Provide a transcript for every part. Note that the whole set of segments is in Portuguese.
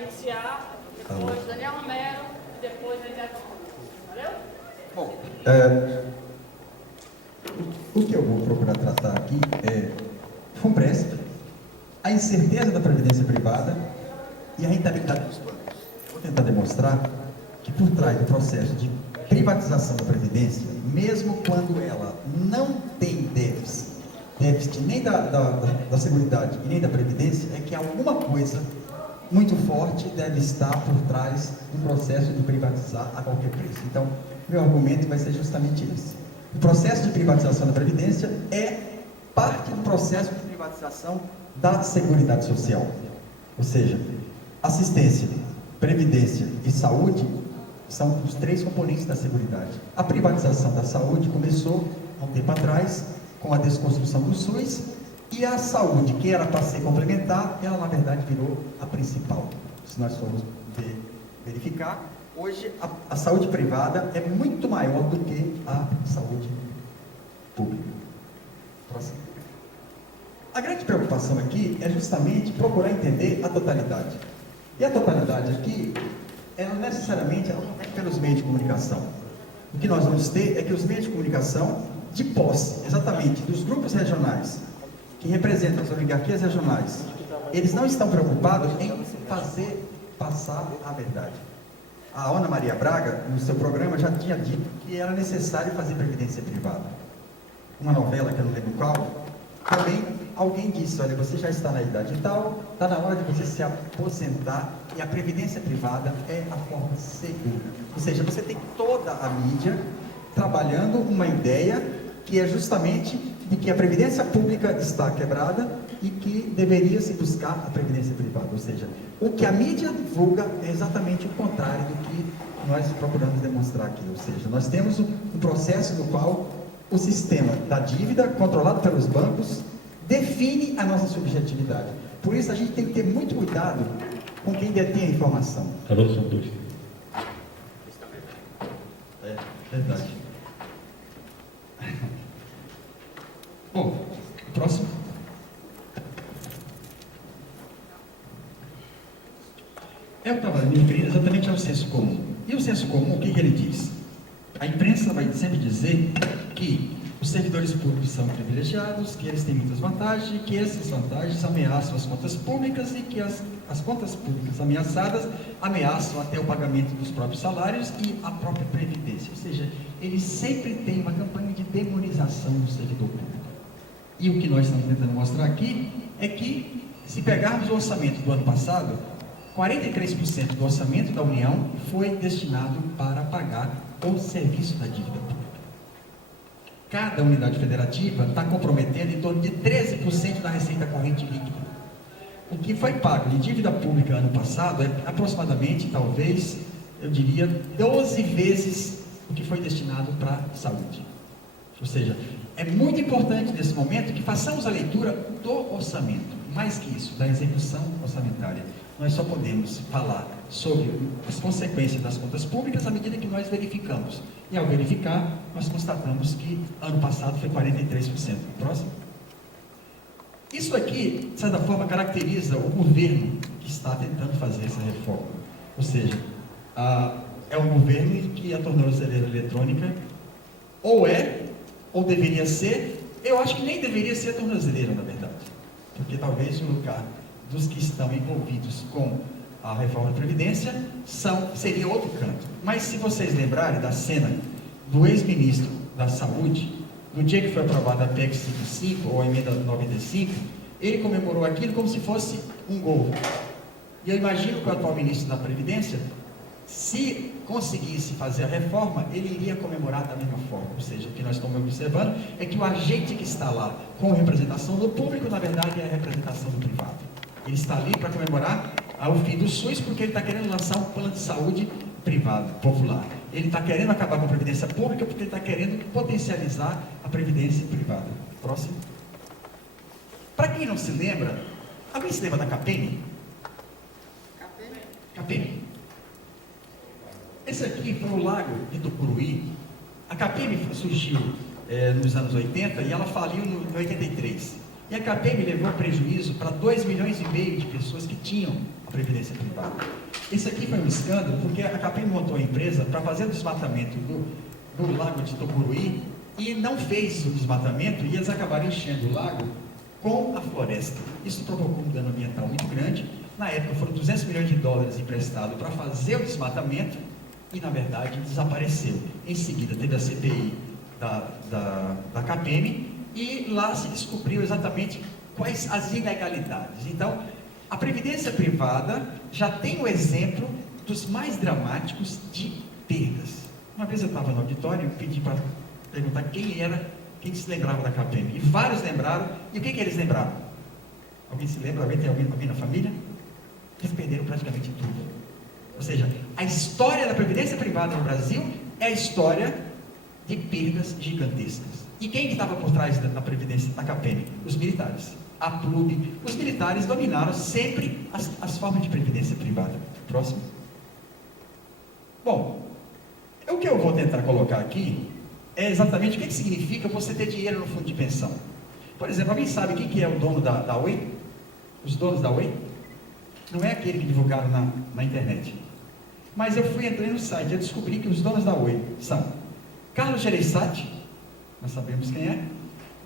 Vai iniciar, depois Daniel Romero e depois Renato. Valeu? Bom, o que eu vou procurar tratar aqui é FUNPRESP, a incerteza da previdência privada e a rentabilidade dos bancos. Vou tentar demonstrar que por trás do processo de privatização da previdência, mesmo quando ela não tem déficit nem da Seguridade e nem da Previdência, é que alguma coisa muito forte deve estar por trás do processo de privatizar a qualquer preço. Então, meu argumento vai ser justamente esse. O processo de privatização da Previdência é parte do processo de privatização da Seguridade Social. Ou seja, assistência, previdência e saúde são os três componentes da Seguridade. A privatização da saúde começou há um tempo atrás com a desconstrução do SUS, e a saúde, que era para ser complementar, ela na verdade virou a principal. Se nós formos verificar, hoje a saúde privada é muito maior do que a saúde pública. Próximo. A grande preocupação aqui é justamente procurar entender a totalidade. E a totalidade aqui, ela necessariamente ela não vem pelos meios de comunicação. O que nós vamos ter é que os meios de comunicação, de posse, exatamente, dos grupos regionais, que representam as oligarquias regionais, eles não estão preocupados em fazer passar a verdade. A Ana Maria Braga, no seu programa, já tinha dito que era necessário fazer previdência privada. Uma novela, que eu não lembro qual, também alguém disse, olha, você já está na idade tal, está na hora de você se aposentar, e a previdência privada é a forma segura. Ou seja, você tem toda a mídia trabalhando uma ideia que é justamente de que a previdência pública está quebrada e que deveria se buscar a previdência privada. Ou seja, o que a mídia divulga é exatamente o contrário do que nós procuramos demonstrar aqui. Ou seja, nós temos um processo no qual o sistema da dívida, controlado pelos bancos, define a nossa subjetividade. Por isso, a gente tem que ter muito cuidado com quem detém a informação. Alô, são dois. É, verdade. Bom, o próximo. Eu estava me referindo exatamente ao senso comum. E o senso comum, o que ele diz? A imprensa vai sempre dizer que os servidores públicos são privilegiados, que eles têm muitas vantagens, e que essas vantagens ameaçam as contas públicas e que as contas públicas ameaçadas ameaçam até o pagamento dos próprios salários e a própria previdência. Ou seja, eles sempre têm uma campanha de demonização do servidor público. E o que nós estamos tentando mostrar aqui é que, se pegarmos o orçamento do ano passado, 43% do orçamento da União foi destinado para pagar o serviço da dívida pública. Cada unidade federativa está comprometendo em torno de 13% da receita corrente líquida. O que foi pago de dívida pública ano passado é aproximadamente, talvez, eu diria, 12 vezes o que foi destinado para a saúde. Ou seja, é muito importante nesse momento que façamos a leitura do orçamento. Mais que isso, da execução orçamentária. Nós só podemos falar sobre as consequências das contas públicas à medida que nós verificamos. E ao verificar, nós constatamos que ano passado foi 43%. Próximo. Isso aqui, de certa forma, caracteriza o governo que está tentando fazer essa reforma. Ou seja, é um governo que a tornozeleira eletrônica ou deveria ser, eu acho que nem deveria ser a tornozeleira, na verdade. Porque talvez o lugar dos que estão envolvidos com a reforma da Previdência seria outro canto. Mas se vocês lembrarem da cena do ex-ministro da Saúde, no dia que foi aprovada a PEC 55, ou a emenda 95, ele comemorou aquilo como se fosse um gol. E eu imagino que o atual ministro da Previdência, se conseguisse fazer a reforma, ele iria comemorar da mesma forma. Ou seja, o que nós estamos observando é que o agente que está lá com representação do público, na verdade, é a representação do privado. Ele está ali para comemorar o fim do SUS, porque ele está querendo lançar um plano de saúde privado, popular. Ele está querendo acabar com a previdência pública, porque ele está querendo potencializar a previdência privada. Próximo. Para quem não se lembra, alguém se lembra da CAPEM? CAPEM. Esse aqui foi o lago de Tucuruí. A CAPEM surgiu nos anos 80 e ela faliu em 83. E a CAPEM levou prejuízo para 2,5 milhões de pessoas que tinham a previdência privada. Esse aqui foi um escândalo, porque a CAPEM montou a empresa para fazer o desmatamento do lago de Tucuruí e não fez o desmatamento, e eles acabaram enchendo o lago com a floresta. Isso provocou um dano ambiental muito grande. Na época foram 200 milhões de dólares emprestados para fazer o desmatamento e, na verdade, desapareceu. Em seguida teve a CPI da CAPEM e lá se descobriu exatamente quais as ilegalidades. Então, a previdência privada já tem o exemplo dos mais dramáticos de perdas. Uma vez eu estava no auditório e pedi para perguntar quem se lembrava da CAPEM. E vários lembraram. E o que eles lembraram? Alguém se lembra? Tem alguém na família? Eles perderam praticamente tudo. Ou seja, a história da previdência privada no Brasil é a história de perdas gigantescas. E quem estava por trás da previdência da CAPEM? Os militares. A PLUB. Os militares dominaram sempre as formas de previdência privada. Próximo. Bom, o que eu vou tentar colocar aqui é exatamente o que significa você ter dinheiro no fundo de pensão. Por exemplo, alguém sabe quem é o dono da Oi? Os donos da Oi? Não é aquele que divulgaram na internet. Mas eu entrei no site e descobri que os donos da Oi são Carlos Gereissati, nós sabemos quem é,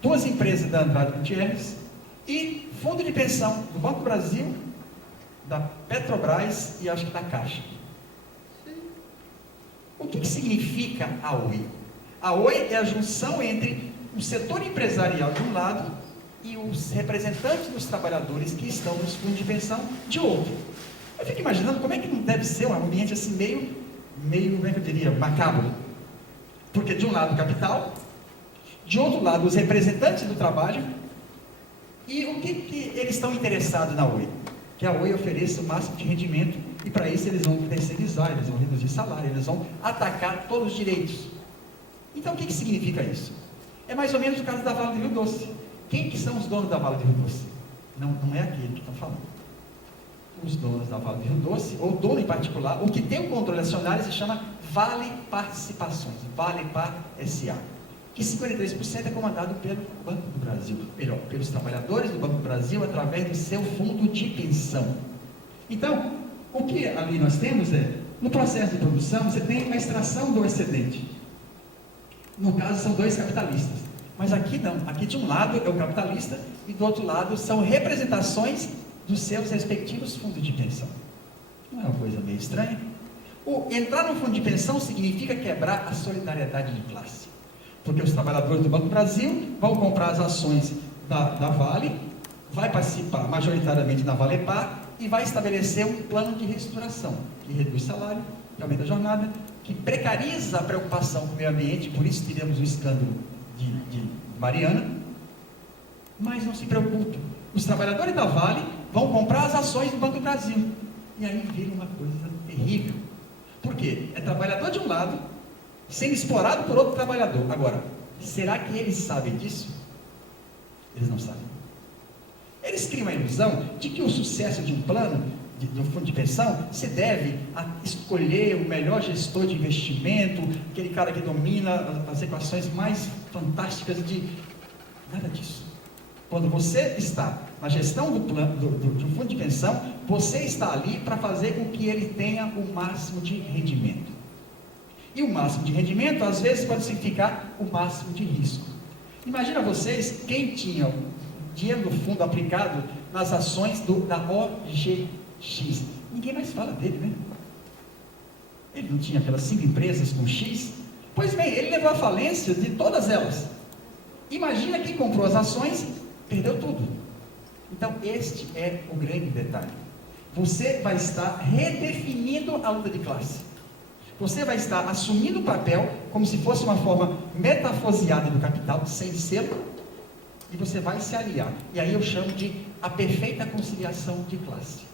2 empresas da Andrade Gutierrez e fundo de pensão do Banco do Brasil, da Petrobras e acho que da Caixa. O que significa a Oi? A Oi é a junção entre o setor empresarial de um lado e os representantes dos trabalhadores que estão nos fundos de pensão de outro. Eu fico imaginando como é que não deve ser um ambiente assim meio, como é que eu diria, macabro. Porque de um lado o capital, de outro lado os representantes do trabalho, e o que eles estão interessados na Oi? Que a Oi ofereça o máximo de rendimento, e para isso eles vão terceirizar, eles vão reduzir salário, eles vão atacar todos os direitos. Então o que significa isso? É mais ou menos o caso da Vale do Rio Doce. Quem que são os donos da Vale do Rio Doce? Não é aquele que estão falando. Os donos da Vale do Rio Doce, ou dono em particular, o que tem o controle acionário se chama Vale Participações, Vale Par SA, que 53% é comandado pelo Banco do Brasil, melhor, pelos trabalhadores do Banco do Brasil, através do seu fundo de pensão. Então, o que ali nós temos no processo de produção, você tem a extração do excedente. No caso, são 2 capitalistas. Mas aqui não. Aqui de um lado é o capitalista e do outro lado são representações dos seus respectivos fundos de pensão. Não é uma coisa meio estranha? Entrar no fundo de pensão significa quebrar a solidariedade de classe. Porque os trabalhadores do Banco do Brasil vão comprar as ações da Vale, vai participar majoritariamente da Valepar e vai estabelecer um plano de reestruturação, que reduz salário, que aumenta a jornada, que precariza a preocupação com o meio ambiente, por isso tivemos o escândalo de Mariana, mas não se preocupam. Os trabalhadores da Vale vão comprar as ações do Banco do Brasil, e aí vira uma coisa terrível. Por quê? É trabalhador de um lado, sendo explorado por outro trabalhador. Agora, será que eles sabem disso? Eles não sabem. Eles criam a ilusão de que o sucesso de um plano, de um fundo de pensão, se deve a escolher o melhor gestor de investimento, aquele cara que domina as equações mais fantásticas de... Nada disso. Quando você está na gestão de um fundo de pensão, você está ali para fazer com que ele tenha o máximo de rendimento. E o máximo de rendimento, às vezes, pode significar o máximo de risco. Imagina vocês, quem tinha dinheiro do fundo aplicado nas ações da OGX. Ninguém mais fala dele, né? Ele não tinha aquelas 5 empresas com X? Pois bem, ele levou à falência de todas elas. Imagina quem comprou as ações, perdeu tudo. Então, este é o grande detalhe. Você vai estar redefinindo a luta de classe. Você vai estar assumindo o papel como se fosse uma forma metafoseada do capital, sem selo, e você vai se aliar. E aí eu chamo de a perfeita conciliação de classe.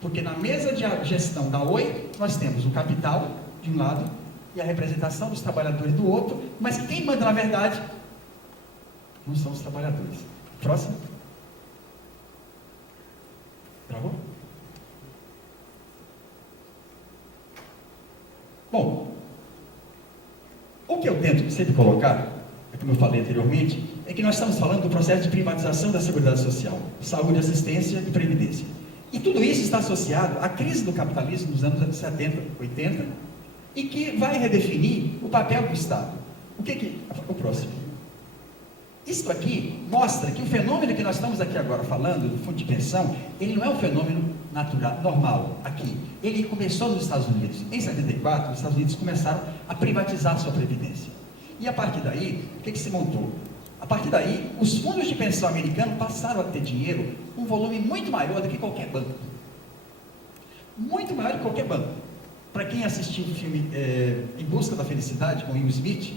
Porque na mesa de gestão da Oi, nós temos o capital de um lado e a representação dos trabalhadores do outro, mas quem manda na verdade não são os trabalhadores. Próximo. Travou? Bom, o que eu tento sempre colocar como eu falei anteriormente, é que nós estamos falando do processo de privatização da Seguridade Social, saúde, assistência e previdência. E tudo isso está associado à crise do capitalismo dos anos 70, 80, e que vai redefinir o papel do Estado. O próximo. Isso aqui mostra que o fenômeno que nós estamos aqui agora falando, do fundo de pensão, ele não é um fenômeno natural, normal, aqui. Ele começou nos Estados Unidos. Em 74, os Estados Unidos começaram a privatizar a sua previdência. E a partir daí, o que se montou? A partir daí, os fundos de pensão americanos passaram a ter dinheiro, um volume muito maior do que qualquer banco. Muito maior do que qualquer banco. Para quem assistiu o filme Em Busca da Felicidade, com Will Smith,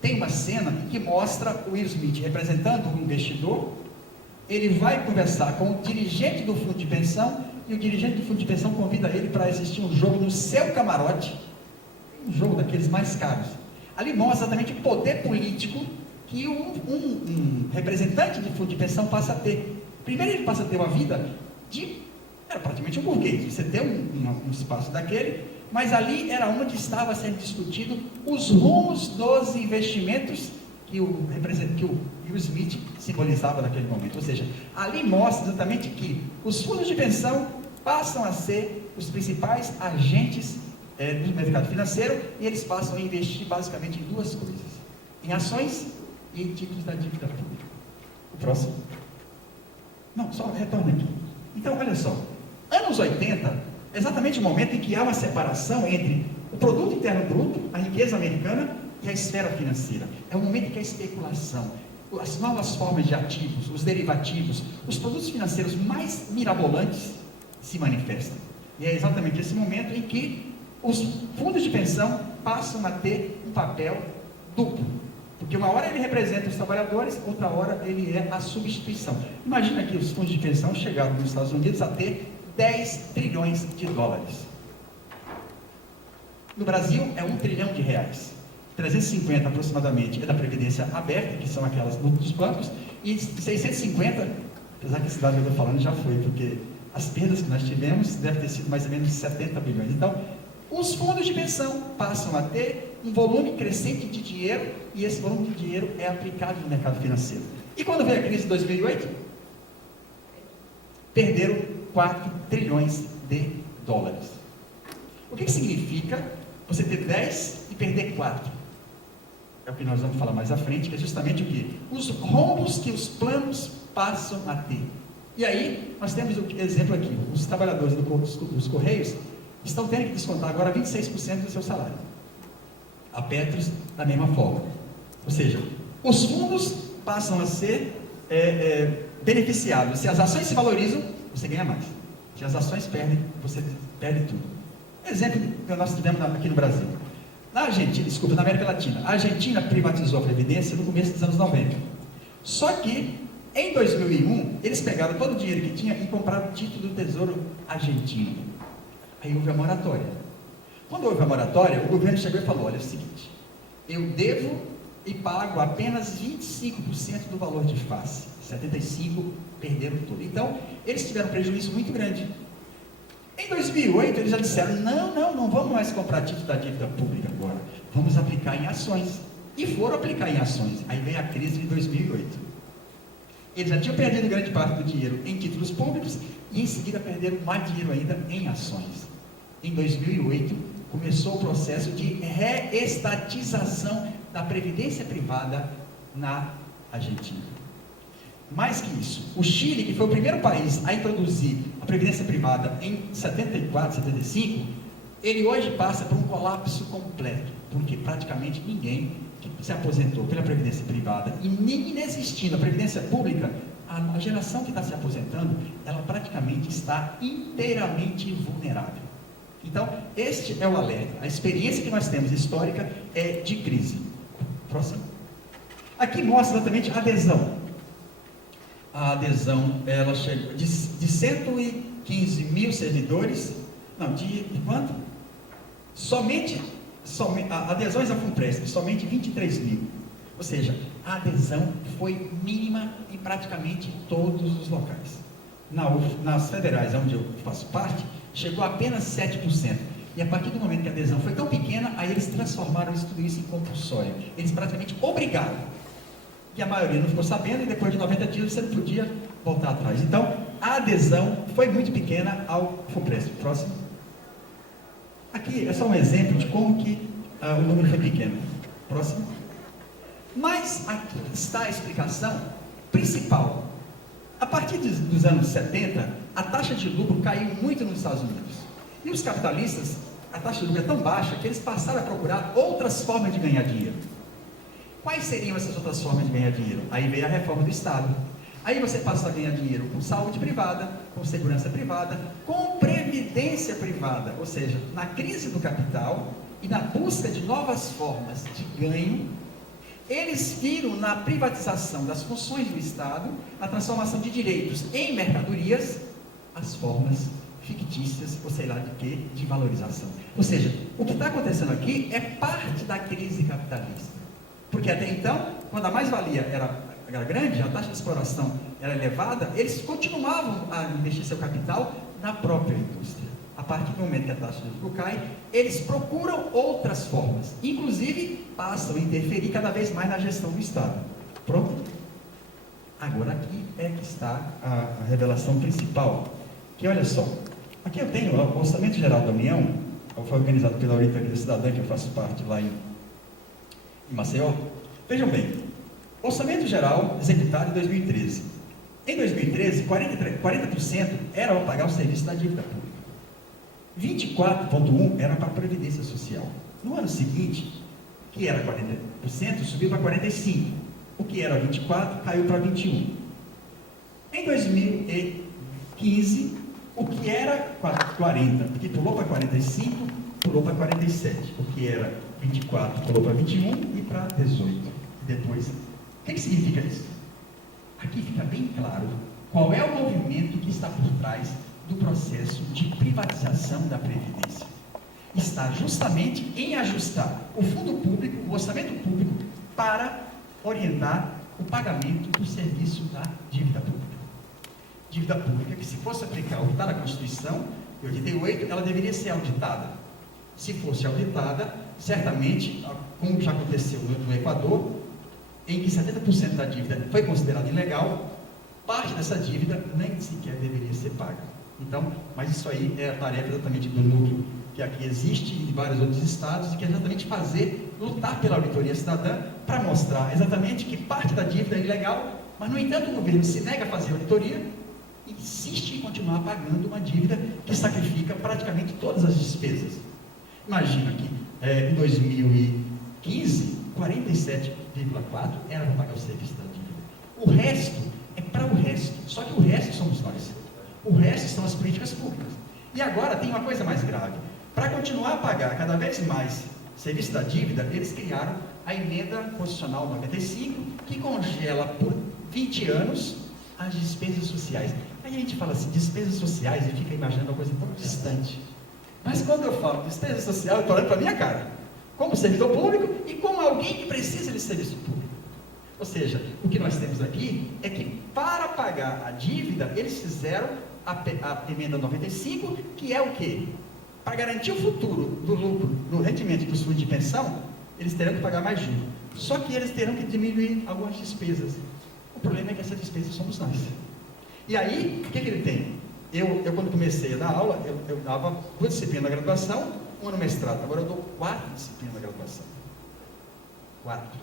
tem uma cena que mostra o Will Smith representando um investidor. Ele vai conversar com o dirigente do fundo de pensão, e o dirigente do fundo de pensão convida ele para assistir um jogo no seu camarote, um jogo daqueles mais caros. Ali mostra exatamente o poder político que um representante de fundo de pensão passa a ter. Primeiro ele passa a ter uma vida era praticamente um burguês, você ter um espaço daquele, mas ali era onde estava sendo discutido os rumos dos investimentos que o Will Smith simbolizava naquele momento. Ou seja, ali mostra exatamente que os fundos de pensão passam a ser os principais agentes do mercado financeiro, e eles passam a investir basicamente em duas coisas: em ações e em títulos da dívida pública. O próximo. Não, só retorna aqui. Então, olha só. Anos 80, exatamente o momento em que há uma separação entre o produto interno bruto, a riqueza americana, e a esfera financeira. É o momento em que a especulação, as novas formas de ativos, os derivativos, os produtos financeiros mais mirabolantes se manifestam. E é exatamente esse momento em que os fundos de pensão passam a ter um papel duplo. Porque uma hora ele representa os trabalhadores, outra hora ele é a substituição. Imagina que os fundos de pensão chegaram nos Estados Unidos a ter 10 trilhões de dólares. No Brasil é 1 trilhão de reais. 350 aproximadamente é da Previdência Aberta, que são aquelas dos bancos, e 650, apesar que esse dado que eu estou falando já foi, porque as perdas que nós tivemos deve ter sido mais ou menos 70 bilhões. Então, os fundos de pensão passam a ter um volume crescente de dinheiro, e esse volume de dinheiro é aplicado no mercado financeiro. E quando veio a crise de 2008, perderam 4 trilhões de dólares. O que significa você ter 10 e perder 4? É o que nós vamos falar mais à frente, que é justamente o que? Os rombos que os planos passam a ter. E aí, nós temos o exemplo aqui: os trabalhadores dos Correios estão tendo que descontar agora 26% do seu salário. A Petros, da mesma forma. Ou seja, os fundos passam a ser beneficiados. Se as ações se valorizam, você ganha mais. Se as ações perdem, você perde tudo. Exemplo que nós tivemos aqui no Brasil. Na América Latina, a Argentina privatizou a Previdência no começo dos anos 90. Só que, em 2001, eles pegaram todo o dinheiro que tinha e compraram o título do Tesouro Argentino. Aí houve a moratória. Quando houve a moratória, o governo chegou e falou: olha, é o seguinte, eu devo e pago apenas 25% do valor de face. 75% perderam tudo. Então, eles tiveram um prejuízo muito grande. Em 2008, eles já disseram: não vamos mais comprar título da dívida pública agora, vamos aplicar em ações. E foram aplicar em ações. Aí veio a crise de 2008. Eles já tinham perdido grande parte do dinheiro em títulos públicos, e em seguida perderam mais dinheiro ainda em ações. Em 2008, começou o processo de reestatização da previdência privada na Argentina. Mais que isso, o Chile, que foi o primeiro país a introduzir a previdência privada em 74, 75, ele hoje passa por um colapso completo, porque praticamente ninguém se aposentou pela previdência privada, e nem inexistindo a previdência pública, a geração que está se aposentando, ela praticamente está inteiramente vulnerável. Então, este é o alerta. A experiência que nós temos histórica é de crise. Próximo. Aqui mostra exatamente a adesão. A adesão, ela chegou de 115 mil servidores, de quanto? Adesões a FUNPRESP, somente 23 mil. Ou seja, a adesão foi mínima em praticamente todos os locais. Nas federais, onde eu faço parte, chegou a apenas 7%. E a partir do momento que a adesão foi tão pequena, aí eles transformaram tudo isso em compulsório. Eles praticamente obrigaram que a maioria não ficou sabendo, e depois de 90 dias você não podia voltar atrás. Então, a adesão foi muito pequena ao FUNPRESP. Próximo. Aqui é só um exemplo de como que o número foi pequeno. Próximo. Mas aqui está a explicação principal. A partir dos anos 70, a taxa de lucro caiu muito nos Estados Unidos. E os capitalistas, a taxa de lucro é tão baixa que eles passaram a procurar outras formas de ganhar dinheiro. Quais seriam essas outras formas de ganhar dinheiro? Aí veio a reforma do Estado. Aí você passa a ganhar dinheiro com saúde privada, com segurança privada, com previdência privada. Ou seja, na crise do capital e na busca de novas formas de ganho, eles viram na privatização das funções do Estado, na transformação de direitos em mercadorias, as formas fictícias, ou sei lá de quê, de valorização. Ou seja, o que está acontecendo aqui é parte da crise capitalista. Porque até então, quando a mais-valia era grande, a taxa de exploração era elevada, eles continuavam a investir seu capital na própria indústria. A partir do momento que a taxa de lucro cai, eles procuram outras formas, inclusive passam a interferir cada vez mais na gestão do Estado. Pronto? Agora aqui é que está a revelação principal, que olha só, aqui eu tenho o Orçamento Geral da União, foi organizado pela Auditoria Cidadã, que eu faço parte lá em Maceió. Vejam bem, Orçamento Geral executado em 2013. Em 2013, 40% era para pagar o serviço da dívida pública. 24,1% era para a Previdência Social. No ano seguinte, que era 40%, subiu para 45%. O que era 24% caiu para 21%. Em 2015, o que era 40%, que pulou para 45%, pulou para 47%. O que era 24% pulou para 21% e para 18%. E depois, o que significa isso? Aqui fica bem claro qual é o movimento que está por trás do processo de privatização da Previdência. Está justamente em ajustar o fundo público, o orçamento público, para orientar o pagamento do serviço da dívida pública. Dívida pública que, se fosse aplicar o que está na Constituição de 88, ela deveria ser auditada. Se fosse auditada, certamente, como já aconteceu no Equador, em que 70% da dívida foi considerada ilegal, parte dessa dívida nem sequer deveria ser paga. Então, mas isso aí é a tarefa exatamente do núcleo que aqui existe em vários outros estados, e que é exatamente lutar pela auditoria cidadã para mostrar exatamente que parte da dívida é ilegal, mas no entanto o governo se nega a fazer auditoria e insiste em continuar pagando uma dívida que sacrifica praticamente todas as despesas. Imagina que em 2015, 47,4% era para pagar o serviço da dívida. O resto é para o resto, só que o resto somos nós. O resto são as políticas públicas. E agora tem uma coisa mais grave. Para continuar a pagar cada vez mais serviço da dívida, eles criaram a Emenda Constitucional 95, que congela por 20 anos as despesas sociais. Aí a gente fala assim, despesas sociais, e fica imaginando uma coisa tão distante. Mas quando eu falo despesa social, eu estou olhando para a minha cara, como servidor público e como alguém que precisa de serviço público. Ou seja, o que nós temos aqui é que, para pagar a dívida, eles fizeram a emenda 95, que é o quê? Para garantir o futuro do lucro, do rendimento dos fundos de pensão, eles terão que pagar mais juros. Só que eles terão que diminuir algumas despesas. O problema é que essas despesas somos nós. E aí, o que ele tem? Eu quando comecei a dar aula, eu dava 2 disciplinas na graduação, 1 no mestrado. Agora eu dou 4 disciplinas na graduação. 4.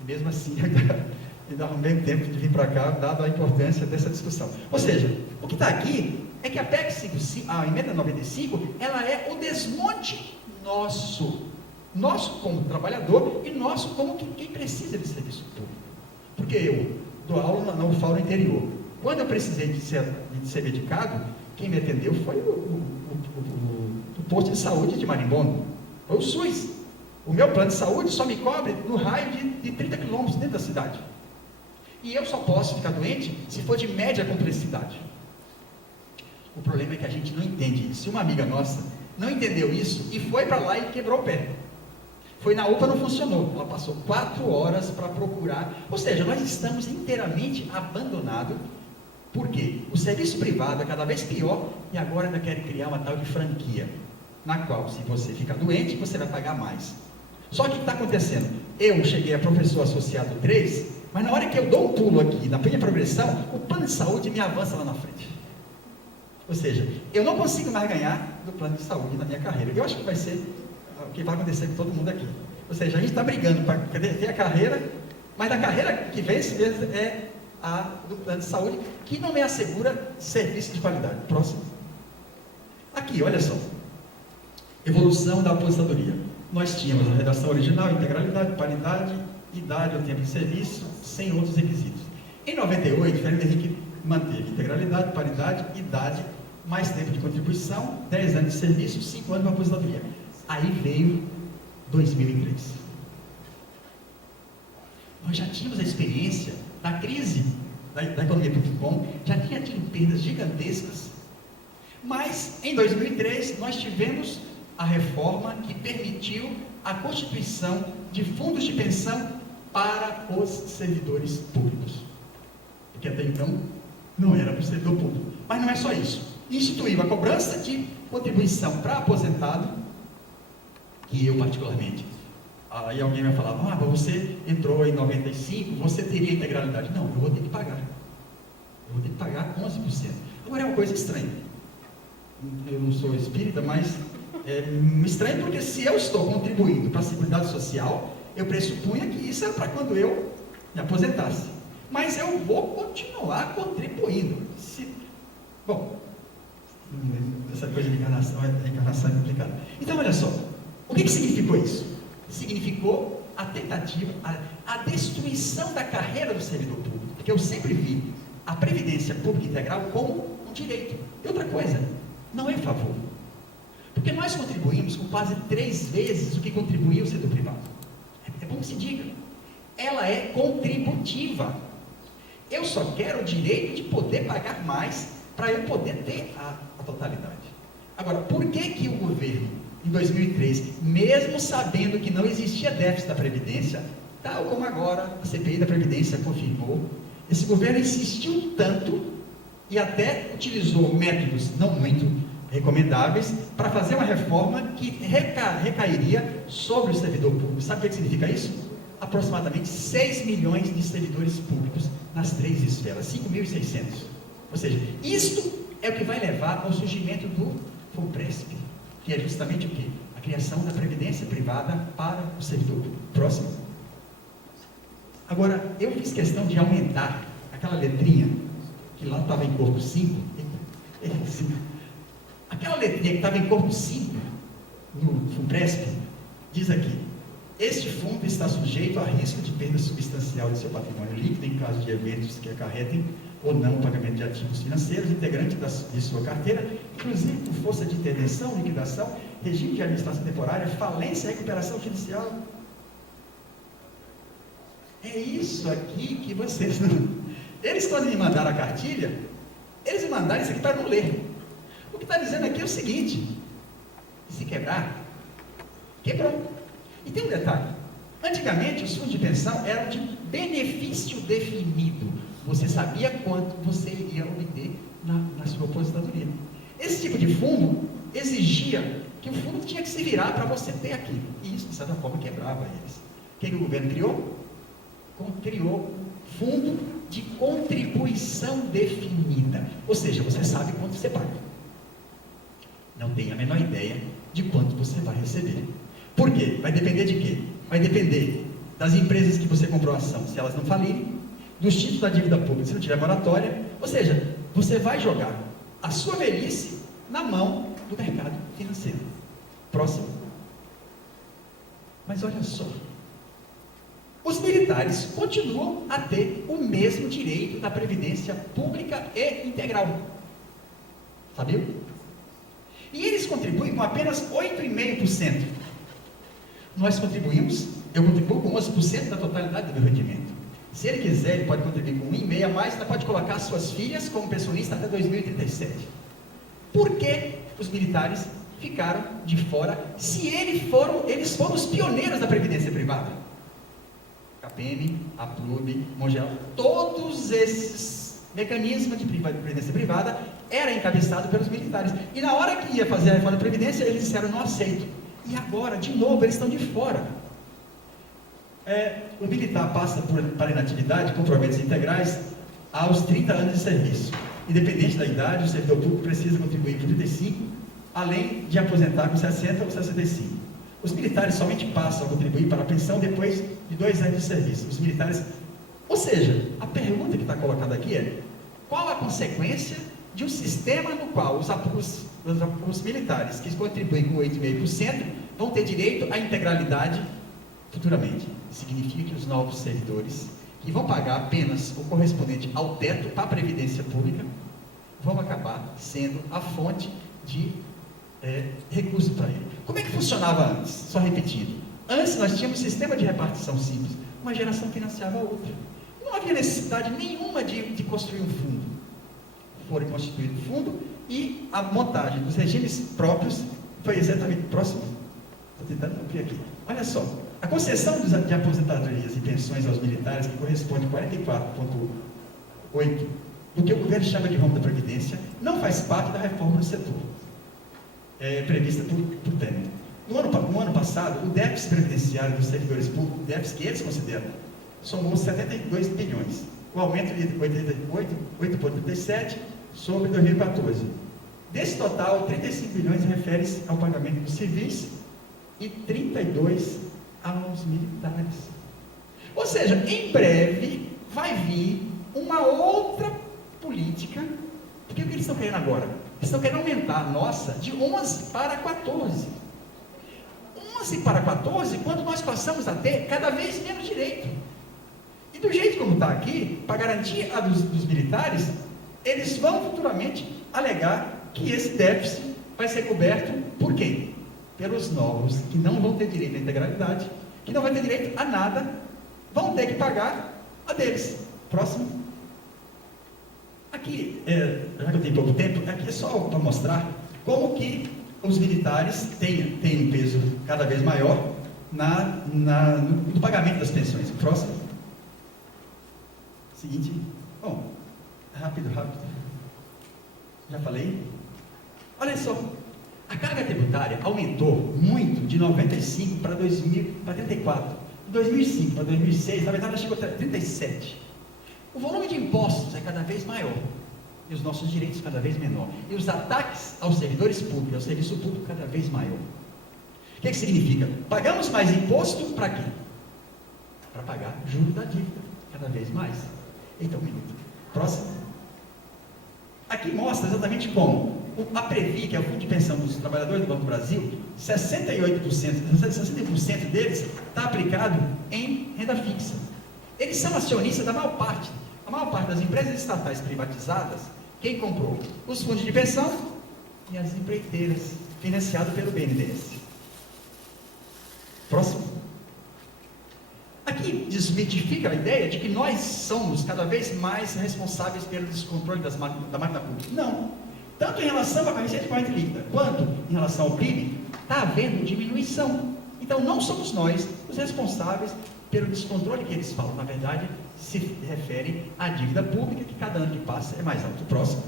E mesmo assim, ainda arrumei tempo de vir para cá, dado a importância dessa discussão. Ou seja, o que está aqui é que a PEC 55, a emenda 95, ela é o desmonte nosso como trabalhador e nosso como quem precisa de serviço público. Porque eu dou aula no fórum interior. Quando eu precisei de ser medicado, quem me atendeu foi o posto de saúde de Marimbondo, foi o SUS. O meu plano de saúde só me cobre no raio de 30 quilômetros dentro da cidade. E eu só posso ficar doente se for de média complexidade. O problema é que a gente não entende isso. E uma amiga nossa não entendeu isso e foi para lá e quebrou o pé. Foi na UPA, não funcionou. Ela passou 4 horas para procurar. Ou seja, nós estamos inteiramente abandonados. Por quê? O serviço privado é cada vez pior e agora ainda querem criar uma tal de franquia, na qual, se você ficar doente, você vai pagar mais. Só que o que está acontecendo? Eu cheguei a professor associado 3 Mas na hora que eu dou um pulo aqui, na minha progressão, o plano de saúde me avança lá na frente. Ou seja, eu não consigo mais ganhar do plano de saúde na minha carreira. Eu acho que vai ser o que vai acontecer com todo mundo aqui. Ou seja, a gente está brigando para ter a carreira, mas a carreira que vence mesmo é a do plano de saúde, que não me assegura serviço de qualidade. Próximo. Aqui, olha só. Evolução da aposentadoria. Nós tínhamos a redação original, integralidade, paridade, idade ou tempo de serviço, sem outros requisitos. Em 98, Fernando Henrique manteve integralidade, paridade, idade, mais tempo de contribuição, 10 anos de serviço, 5 anos de aposentadoria. Aí veio 2003. Nós já tínhamos a experiência da crise da economia.com, já tinha tido perdas gigantescas, mas em 2003 nós tivemos a reforma que permitiu a constituição de fundos de pensão para os servidores públicos, porque até então não era para o servidor público. Mas não é só isso, instituiu a cobrança de contribuição para aposentado, que eu particularmente, aí alguém vai falar, mas você entrou em 95, você teria integralidade. Não, eu vou ter que pagar, 11%. Agora é uma coisa estranha, eu não sou espírita, mas é estranho, porque se eu estou contribuindo para a Seguridade Social, eu pressupunha que isso era para quando eu me aposentasse, mas eu vou continuar contribuindo. Bom, essa coisa de encarnação é complicada. Então olha só, o que significou isso? Significou a tentativa, a destruição da carreira do servidor público, porque eu sempre vi a Previdência Pública Integral como um direito. E outra coisa, não é favor, porque nós contribuímos com quase 3 vezes o que contribuía o setor privado. É bom que se diga, ela é contributiva. Eu só quero o direito de poder pagar mais para eu poder ter a totalidade. Agora, por que o governo, em 2003, mesmo sabendo que não existia déficit da Previdência, tal como agora a CPI da Previdência confirmou, esse governo insistiu tanto e até utilizou métodos não muito recomendáveis para fazer uma reforma que recairia sobre o servidor público? Sabe o que significa isso? Aproximadamente 6 milhões de servidores públicos nas 3 esferas, 5.600. Ou seja, isto é o que vai levar ao surgimento do FUNPRESP, que é justamente o quê? A criação da previdência privada para o servidor público. Próximo. Agora, eu fiz questão de aumentar aquela letrinha, que lá estava em corpo 5, aquela letrinha que estava em corpo 5, no FUNPRESP, diz aqui: este fundo está sujeito a risco de perda substancial de seu patrimônio líquido em caso de eventos que acarretem ou não o pagamento de ativos financeiros integrantes de sua carteira, inclusive por força de intervenção, liquidação, regime de administração temporária, falência e recuperação judicial. É isso aqui que vocês não... Eles, quando me mandaram a cartilha, eles me mandaram isso aqui para não ler. O que está dizendo aqui é o seguinte: se quebrar, quebrou. E tem um detalhe: antigamente os fundos de pensão eram de benefício definido. Você sabia quanto você iria obter na sua aposentadoria. Esse tipo de fundo exigia que o fundo tinha que se virar para você ter aquilo. E isso, de certa forma, quebrava eles. O que o governo criou? Criou fundo de contribuição definida. Ou seja, você sabe quanto você paga. Não tem a menor ideia de quanto você vai receber. Por quê? Vai depender de quê? Vai depender das empresas que você comprou a ação, se elas não falirem, dos títulos da dívida pública, se não tiver moratória. Ou seja, você vai jogar a sua velhice na mão do mercado financeiro. Próximo. Mas olha só, os militares continuam a ter o mesmo direito da previdência pública e integral. Sabiam? E eles contribuem com apenas 8,5%. Nós contribuímos, eu contribuo com 11% da totalidade do meu rendimento. Se ele quiser, ele pode contribuir com 1,5% a mais, ainda pode colocar suas filhas como pensionista até 2037. Por que os militares ficaram de fora, se eles foram os pioneiros da previdência privada? CAPEM, APLUB, Mongel, todos esses mecanismos de previdência privada eram encabeçados pelos militares. E na hora que ia fazer a reforma da previdência, eles disseram: não aceito. E agora, de novo, eles estão de fora. O militar passa para a inatividade com proventos integrais aos 30 anos de serviço. Independente da idade, o servidor público precisa contribuir por 35, além de aposentar com 60 ou 65. Os militares somente passam a contribuir para a pensão depois de 2 anos de serviço. Os militares, ou seja, a pergunta que está colocada aqui é: qual a consequência de um sistema no qual os militares que contribuem com 8,5% vão ter direito à integralidade futuramente? Significa que os novos servidores, que vão pagar apenas o correspondente ao teto para a Previdência Pública, vão acabar sendo a fonte de recurso para ele. Como é que funcionava antes? Só repetindo. Antes nós tínhamos um sistema de repartição simples. Uma geração financiava a outra. Não havia necessidade nenhuma de construir um fundo. Foi constituído o fundo e a montagem dos regimes próprios foi exatamente próximo. Estou tentando cumprir aqui. Olha só. A concessão de aposentadorias e pensões aos militares, que corresponde a 44,8% do que o governo chama de rombo da Previdência, não faz parte da reforma do setor, prevista por Temer. No ano passado, o déficit previdenciário dos servidores públicos, o déficit que eles consideram, somou 72 bilhões, o aumento de 8,37% sobre 2014. Desse total, 35 bilhões refere-se ao pagamento dos civis e 32 aos militares. Ou seja, em breve vai vir uma outra política, porque o que eles estão querendo agora? Eles estão querendo aumentar a nossa de 11 para 14. 11 para 14, quando nós passamos a ter cada vez menos direito. E do jeito como está aqui, para garantir a dos militares, eles vão futuramente alegar que esse déficit vai ser coberto por quem? Pelos novos, que não vão ter direito à integralidade, que não vão ter direito a nada, vão ter que pagar a deles. Próximo. Aqui, já que eu tenho pouco tempo, aqui é só para mostrar como que os militares têm um peso cada vez maior no pagamento das pensões. Próximo. Seguinte. Bom, rápido. Já falei? Olha só. A carga tributária aumentou muito de 95 para 34. De 2005 para 2006, na verdade, ela chegou até 37. O volume de impostos é cada vez maior. E os nossos direitos cada vez menor. E os ataques aos servidores públicos, ao serviço público, cada vez maior. O que significa? Pagamos mais imposto para quê? Para pagar juros da dívida, cada vez mais. Então, um minuto. Próximo. Aqui mostra exatamente como a Previ, que é o Fundo de Pensão dos Trabalhadores do Banco do Brasil, 60% deles está aplicado em renda fixa. Eles são acionistas da maior parte. A maior parte das empresas estatais privatizadas, quem comprou? Os fundos de pensão e as empreiteiras, financiadas pelo BNDES. Próximo. Aqui desmitifica a ideia de que nós somos cada vez mais responsáveis pelo descontrole da máquina pública. Não. Tanto em relação à receita corrente líquida, quanto em relação ao PIB, está havendo diminuição. Então, não somos nós os responsáveis pelo descontrole que eles falam. Na verdade, se refere à dívida pública, que cada ano que passa é mais alto. Próximo.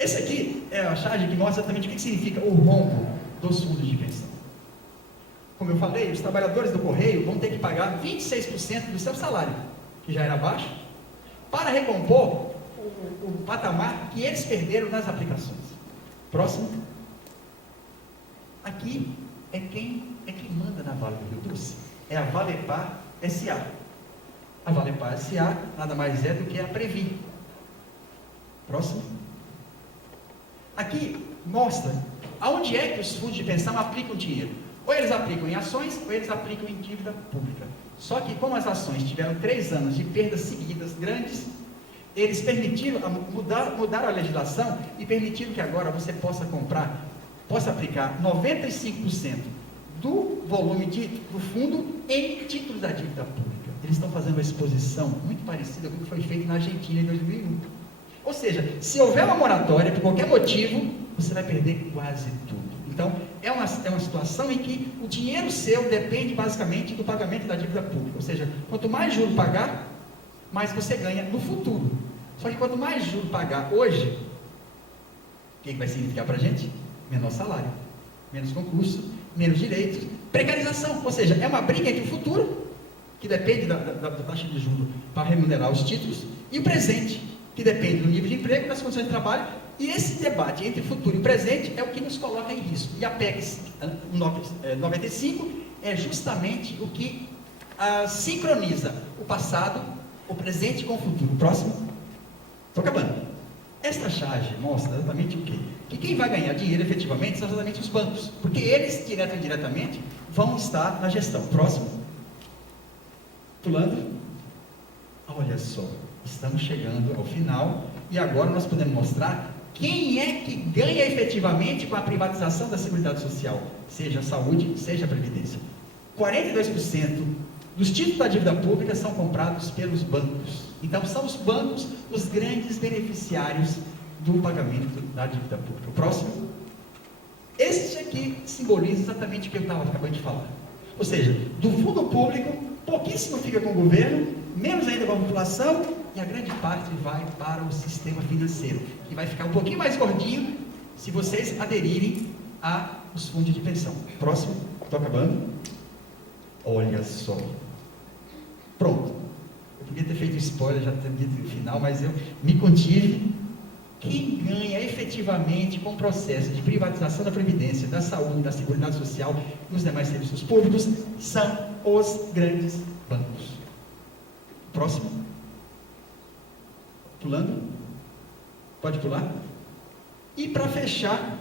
Esse aqui é a charge que mostra exatamente o que significa o rombo dos fundos de pensão. Como eu falei, os trabalhadores do Correio vão ter que pagar 26% do seu salário, que já era baixo, para recompor o patamar que eles perderam nas aplicações. Próximo. Aqui é quem manda na Vale do Rio Doce. É a Valepar S.A. A Valepar S.A. nada mais é do que a Previ. Próximo. Aqui mostra aonde é que os fundos de pensão aplicam dinheiro. Ou eles aplicam em ações, ou eles aplicam em dívida pública. Só que como as ações tiveram 3 anos de perdas seguidas grandes, eles permitiram, mudaram a legislação e permitiram que agora você possa aplicar 95% do volume do fundo em títulos da dívida pública. Eles estão fazendo uma exposição muito parecida com o que foi feito na Argentina em 2001. Ou seja, se houver uma moratória, por qualquer motivo, você vai perder quase tudo. Então, é uma situação em que o dinheiro seu depende basicamente do pagamento da dívida pública. Ou seja, quanto mais juros pagar, mais você ganha no futuro. Só que quanto mais juros pagar hoje, o que vai significar para a gente? Menor salário, menos concurso, menos direitos, precarização. Ou seja, é uma briga entre o futuro que depende da taxa de juros para remunerar os títulos, e o presente, que depende do nível de emprego, das condições de trabalho, e esse debate entre futuro e presente é o que nos coloca em risco. E a PEC 95 é justamente o que sincroniza o passado, o presente com o futuro. Próximo. Estou acabando. Esta charge mostra exatamente o quê? Que quem vai ganhar dinheiro efetivamente são exatamente os bancos, porque eles, direto ou indiretamente, vão estar na gestão. Próximo. Pulando. Olha só, estamos chegando ao final e agora nós podemos mostrar quem é que ganha efetivamente com a privatização da Seguridade Social, seja a saúde, seja a previdência. 42% dos títulos da dívida pública são comprados pelos bancos. Então, são os bancos os grandes beneficiários do pagamento da dívida pública. O próximo. Este aqui simboliza exatamente o que eu estava acabando de falar. Ou seja, do fundo público, pouquíssimo fica com o governo, menos ainda com a população, e a grande parte vai para o sistema financeiro, que vai ficar um pouquinho mais gordinho se vocês aderirem aos fundos de pensão. Próximo. Estou acabando. Olha só. Pronto. Eu podia ter feito spoiler, já ter dito no final, mas eu me contive. Quem ganha efetivamente com o processo de privatização da Previdência, da saúde, da Seguridade Social e dos demais serviços públicos são os grandes bancos. Próximo. Pulando. Pode pular. E para fechar,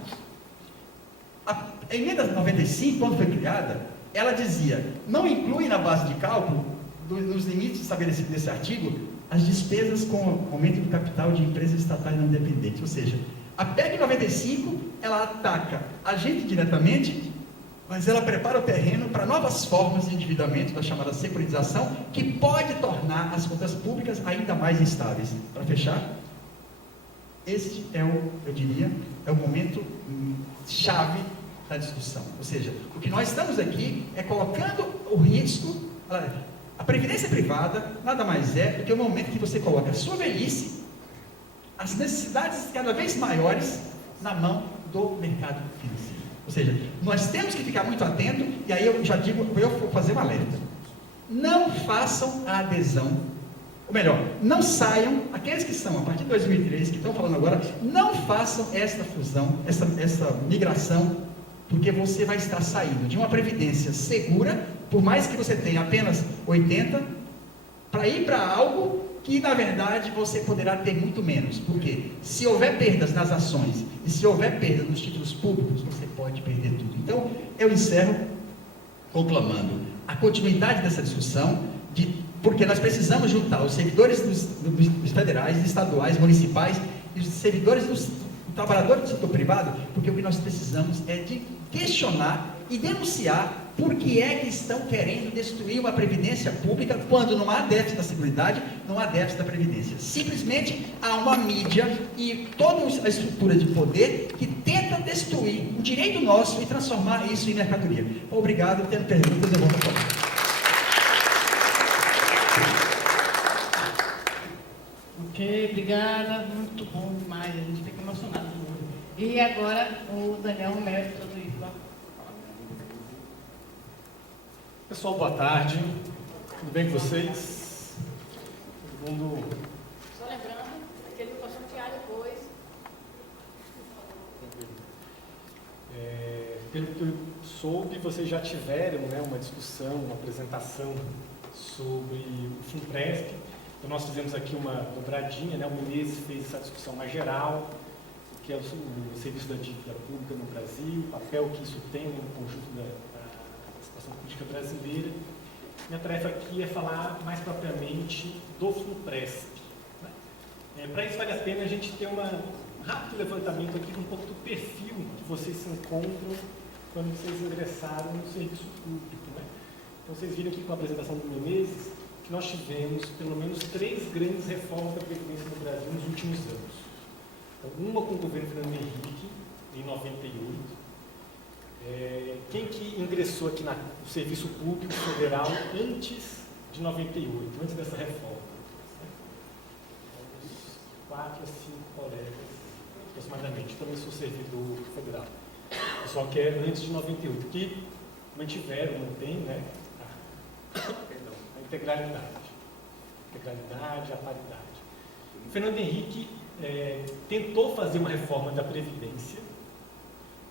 a emenda 95, quando foi criada, ela dizia, não inclui na base de cálculo, nos limites estabelecidos nesse artigo, as despesas com aumento do capital de empresas estatais não independentes. Ou seja, a PEC 95, ela ataca a gente diretamente, mas ela prepara o terreno para novas formas de endividamento, da chamada securitização, que pode tornar as contas públicas ainda mais instáveis. Para fechar, este é eu diria, é o momento chave da discussão. Ou seja, o que nós estamos aqui é colocando o risco. A previdência privada nada mais é do que o momento que você coloca a sua velhice, as necessidades cada vez maiores na mão do mercado financeiro. Ou seja, nós temos que ficar muito atentos, e aí eu já digo, eu vou fazer um alerta. Não façam a adesão, ou melhor, não saiam, aqueles que são a partir de 2003, que estão falando agora, não façam esta fusão, essa migração, porque você vai estar saindo de uma previdência segura, por mais que você tenha apenas 80, para ir para algo que na verdade você poderá ter muito menos, porque se houver perdas nas ações e se houver perda nos títulos públicos, você pode perder tudo. Então, eu encerro conclamando a continuidade dessa discussão, porque nós precisamos juntar os servidores dos federais, estaduais, municipais e os servidores dos trabalhadores do setor privado, porque o que nós precisamos é de questionar e denunciar por que é que estão querendo destruir uma previdência pública quando não há déficit da Seguridade, não há déficit da previdência. Simplesmente há uma mídia e toda a estrutura de poder que tenta destruir o direito nosso e transformar isso em mercadoria. Obrigado, tendo perguntas, eu vou falar. Ok, obrigada, muito bom demais, a gente fica emocionado. E agora o Daniel Romero, tudo isso. Pessoal, boa tarde, tudo bem com vocês? Todo mundo... Só lembrando, aquele que possam tirar depois. Pelo que eu soube, vocês já tiveram, né, uma discussão, uma apresentação sobre o FUNPRESP. Então nós fizemos aqui uma dobradinha, né? O Menezes fez essa discussão mais geral, que é o serviço da dívida pública no Brasil, o papel que isso tem no conjunto da situação política brasileira. Minha tarefa aqui é falar mais propriamente do FUNPRESP. Né? Para isso vale a pena a gente ter um rápido levantamento aqui de um pouco do perfil que vocês se encontram quando vocês ingressaram no serviço público. Né? Então vocês viram aqui com a apresentação do Menezes que nós tivemos pelo menos 3 grandes reformas da Previdência no Brasil nos últimos anos. Então, uma com o governo Fernando Henrique, em 98. Quem que ingressou aqui no Serviço Público Federal antes de 98, antes dessa reforma? Uns 4 a 5 colegas, aproximadamente. Eu também sou servidor federal. Só que é antes de 98, que mantiveram, mantém, né? A integralidade. Integralidade, a paridade. O Fernando Henrique tentou fazer uma reforma da Previdência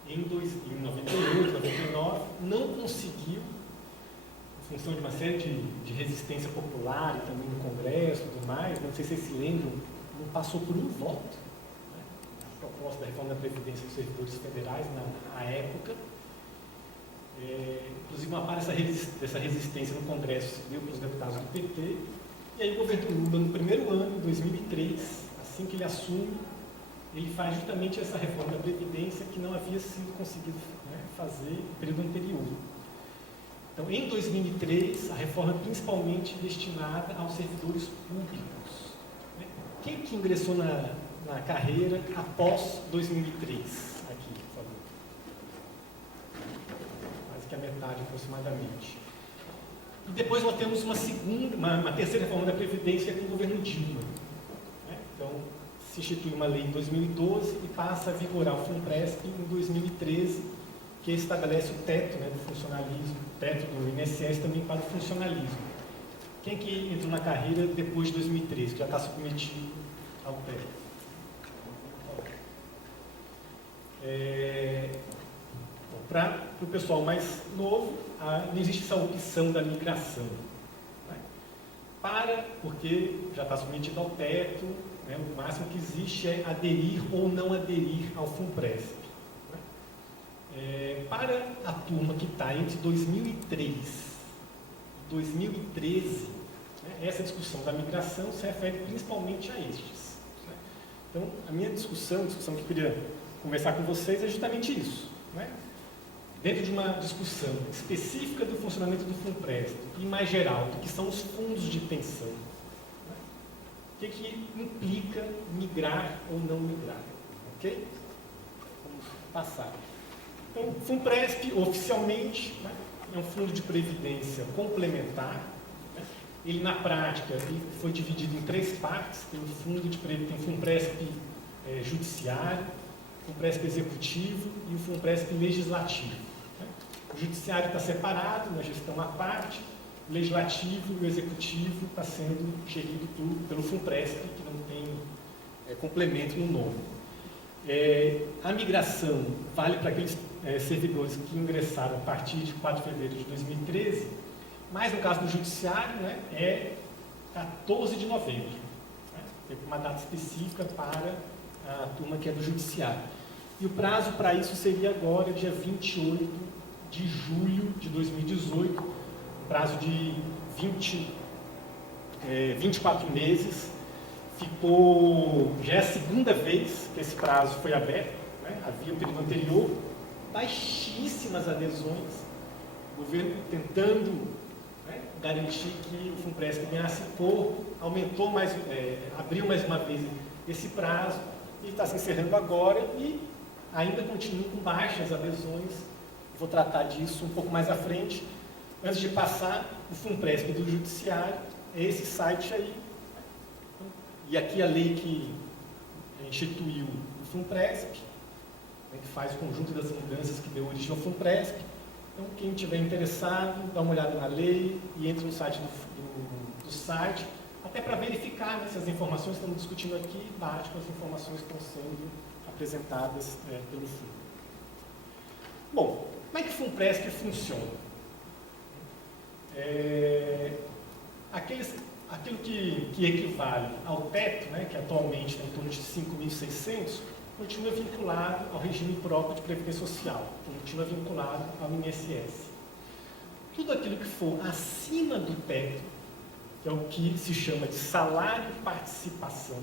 em 98, 99, não conseguiu, em função de uma série de resistência popular e também no Congresso e tudo mais, não sei se vocês se lembram, não passou por um voto, né, a proposta da reforma da Previdência dos servidores federais na época. Inclusive uma parte dessa resistência no Congresso se deu para os deputados do PT, e aí o governo Lula, no primeiro ano, 2003, assim que ele assume, ele faz justamente essa reforma da Previdência que não havia sido conseguido, né, fazer no período anterior. Então, em 2003, a reforma é principalmente destinada aos servidores públicos. Né? Quem que ingressou na carreira após 2003? Aqui, por favor. Quase que a metade aproximadamente. E depois nós temos uma terceira reforma da Previdência com o governo Dilma. Né? Então, se institui uma lei em 2012 e passa a vigorar o FUNPRESP em 2013, que estabelece o teto, né, do funcionalismo, o teto do INSS também para o funcionalismo. Quem que entrou na carreira depois de 2013, que já está submetido ao teto? Para o pessoal mais novo, não existe essa opção da migração. Né? Porque já está submetido ao teto, né, o máximo que existe é aderir ou não aderir ao FUNPRESP. Né? Para a turma que está entre 2003 e 2013, né, essa discussão da migração se refere principalmente a estes. Né? Então, a minha discussão que eu queria conversar com vocês é justamente isso. Né? Dentro de uma discussão específica do funcionamento do FUNPRESP e mais geral do que são os fundos de pensão, né? O que implica migrar ou não migrar? Ok? Vamos passar. Então, o FUNPRESP, oficialmente, né, é um fundo de previdência complementar. Né? Ele, na prática, foi dividido em três partes. Tem o FUNPRESP judiciário, o FUNPRESP executivo e o FUNPRESP legislativo. Né? O judiciário está separado, uma gestão à parte, o legislativo e o executivo está sendo gerido pelo FUNPRESP, que não tem complemento no nome. A migração vale para aqueles servidores que ingressaram a partir de 4 de fevereiro de 2013, mas no caso do judiciário, né, é 14 de novembro. Né? Tem uma data específica para a turma que é do judiciário. E o prazo para isso seria agora, dia 28 de julho de 2018, prazo de 24 meses. Já é a segunda vez que esse prazo foi aberto, né? Havia um período anterior, baixíssimas adesões, o governo tentando, né, garantir que o FUNPRESP ganhasse corpo, abriu mais uma vez esse prazo, e está se encerrando agora e ainda continua com baixas adesões. Vou tratar disso um pouco mais à frente. Antes de passar, o FUNPRESP do Judiciário é esse site aí. E aqui a lei que instituiu o FUNPRESP, né, que faz o conjunto das mudanças que deu origem ao FUNPRESP. Então, quem estiver interessado, dá uma olhada na lei e entra no site do site, até para verificar, né, se as informações que estamos discutindo aqui batem com as informações que estão sendo apresentadas pelo fundo. Bom, como é que o FUNPRESP funciona? Aquilo que equivale ao teto, né, que atualmente está em torno de 5.600, continua vinculado ao regime próprio de previdência social, continua vinculado ao INSS. Tudo aquilo que for acima do teto, que é o que se chama de salário participação,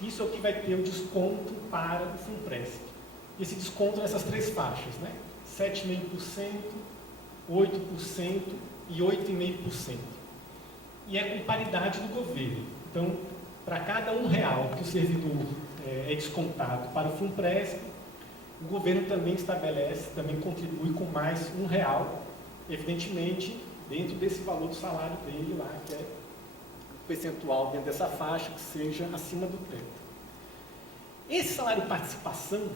isso é o que vai ter o desconto para o FUNPRESP. Esse desconto nessas três faixas, né? 7,5%, 8% e 8,5%. E é com paridade do governo. Então, para cada R$1 que o servidor é descontado para o FUNPRESP, o governo também estabelece, também contribui com mais R$1, evidentemente, dentro desse valor do salário dele lá, que é o percentual dentro dessa faixa que seja acima do teto. Esse salário participação,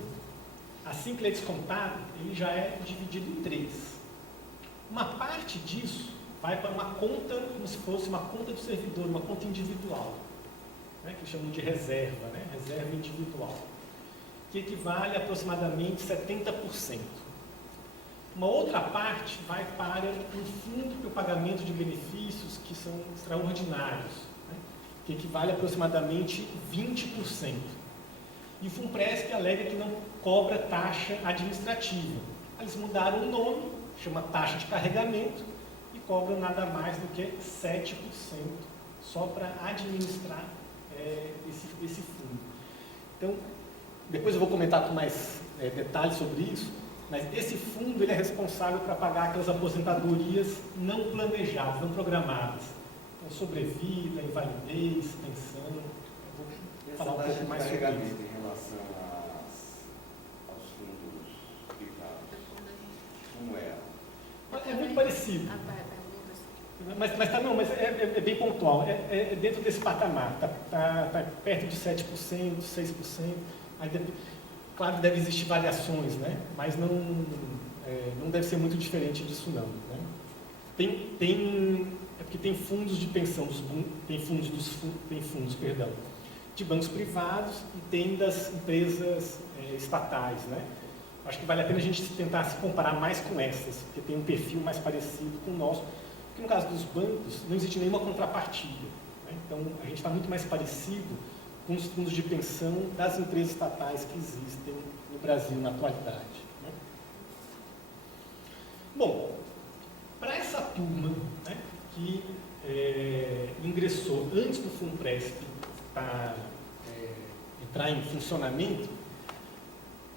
assim que ele é descontado, ele já é dividido em três. Uma parte disso vai para uma conta, como se fosse uma conta do servidor, uma conta individual, né, que chamam de reserva, né, reserva individual, que equivale a aproximadamente 70%. Uma outra parte vai para um fundo para o pagamento de benefícios que são extraordinários, né, que equivale a aproximadamente 20%. E o FUNPRESP alega que não cobra taxa administrativa. Eles mudaram o nome, chama taxa de carregamento, e cobram nada mais do que 7% só para administrar esse fundo. Então, depois eu vou comentar com mais detalhes sobre isso, mas esse fundo ele é responsável para pagar aquelas aposentadorias não planejadas, não programadas. Então, sobrevida, invalidez, pensão. Eu vou falar um pouco mais sobre isso. Em relação aos fundos privados, como é? É muito parecido. Mas é bem pontual. É dentro desse patamar. Está perto de 7%, 6%. Aí claro que deve existir variações, né? Mas não deve ser muito diferente disso não. Né? É porque tem fundos de pensão, tem fundos de bancos privados e tem das empresas estatais, né? Acho que vale a pena a gente tentar se comparar mais com essas, porque tem um perfil mais parecido com o nosso. Porque no caso dos bancos, não existe nenhuma contrapartida, né? Então, a gente está muito mais parecido com os fundos de pensão das empresas estatais que existem no Brasil na atualidade, né? Bom, para essa turma, né, que ingressou antes do FUNPRESP entrar em funcionamento,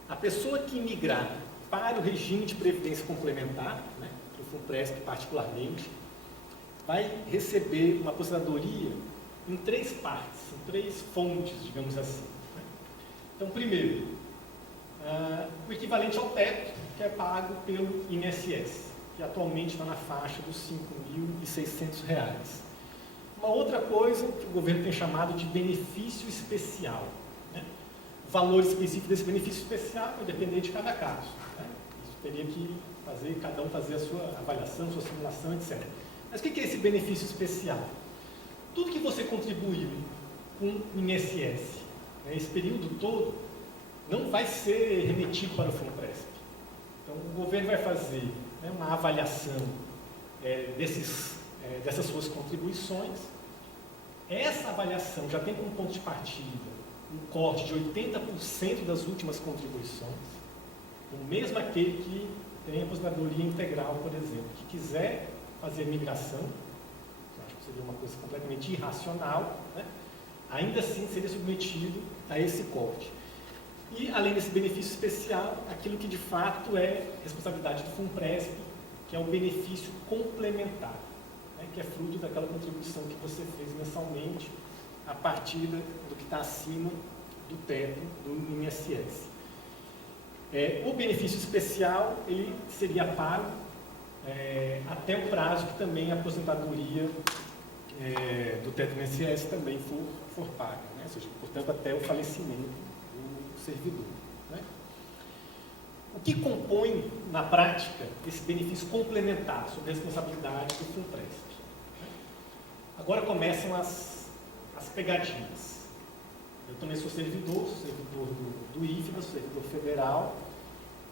a pessoa que migrar para o regime de previdência complementar, né, o FUNPRESP particularmente, vai receber uma aposentadoria em 3 partes, em 3 fontes, digamos assim. Né? Então, primeiro, o equivalente ao teto, que é pago pelo INSS, que atualmente está na faixa dos R$ 5.600. Uma outra coisa que o governo tem chamado de benefício especial. Né? O valor específico desse benefício especial vai depender de cada caso. Né? Isso teria que cada um fazer a sua avaliação, sua simulação, etc. Mas o que é esse benefício especial? Tudo que você contribuiu com o INSS, né, esse período todo, não vai ser remetido para o FUNPRESP. Então, o governo vai fazer, né, uma avaliação dessas suas contribuições. Essa avaliação já tem como ponto de partida um corte de 80% das últimas contribuições, então, mesmo aquele que tem aposentadoria integral, por exemplo, que quiser fazer migração, eu acho que seria uma coisa completamente irracional, né? Ainda assim seria submetido a esse corte. E, além desse benefício especial, aquilo que de fato é responsabilidade do FUNPRESP, que é o benefício complementar, né? Que é fruto daquela contribuição que você fez mensalmente a partir do que está acima do teto do INSS. O benefício especial ele seria pago até o prazo que também a aposentadoria do teto do INSS também for paga, né? Ou seja, portanto, até o falecimento do servidor. Né? O que compõe, na prática, esse benefício complementar sob a responsabilidade do FUNPRESP? Né? Agora começam as pegadinhas. Eu também sou servidor do IFMA, sou servidor federal.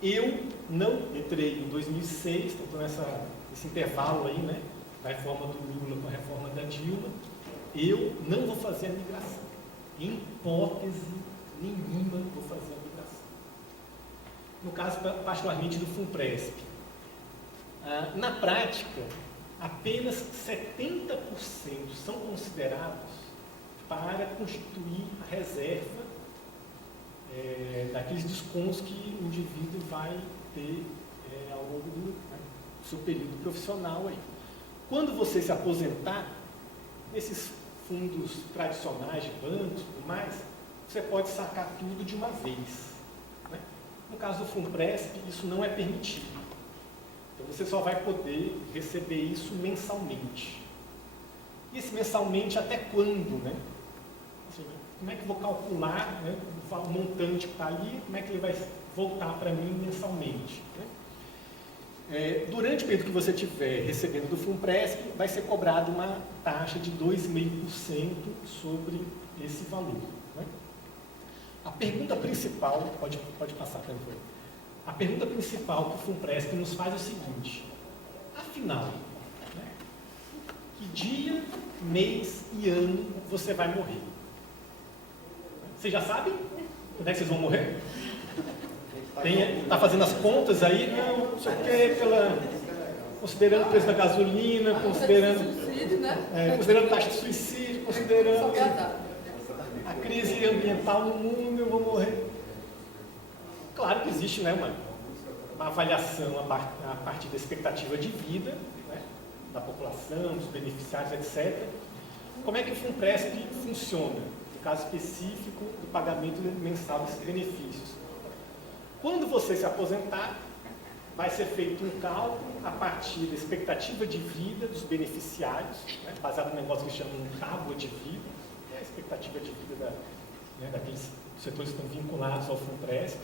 Eu não entrei em 2006, estou nesse intervalo aí, né, da reforma do Lula com a reforma da Dilma. Eu não vou fazer a migração. Em hipótese nenhuma vou fazer a migração. No caso, particularmente do FUNPRESP. Na prática, apenas 70% são considerados para constituir a reserva daqueles descontos que o indivíduo vai ter ao longo do seu período profissional aí. Quando você se aposentar, nesses fundos tradicionais de bancos e tudo mais, você pode sacar tudo de uma vez. Né? No caso do FUNPRESP, isso não é permitido. Então, você só vai poder receber isso mensalmente. E esse mensalmente até quando, né? Assim, como é que eu vou calcular, né, o montante que está ali, como é que ele vai voltar para mim mensalmente? Né? Durante o período que você estiver recebendo do FUNPRESP, vai ser cobrada uma taxa de 2,5% sobre esse valor. Né? A pergunta principal, pode passar, por favor. A pergunta principal que o FUNPRESP nos faz é o seguinte: afinal, né, que dia, mês e ano você vai morrer? Vocês já sabem quando é que vocês vão morrer? Está fazendo as contas aí? Não sei o que, considerando o preço da gasolina, considerando taxa de suicídio, considerando a crise ambiental no mundo, eu vou morrer. Claro que existe, né, uma avaliação a partir da expectativa de vida, né, da população, dos beneficiários, etc. Como é que o FUNPRESP funciona? No caso específico do pagamento mensal desses benefícios. Quando você se aposentar, vai ser feito um cálculo a partir da expectativa de vida dos beneficiários, né, baseado num negócio que se chama um tábua de vida, que é a expectativa de vida daqueles setores que estão vinculados ao FUNPRESP.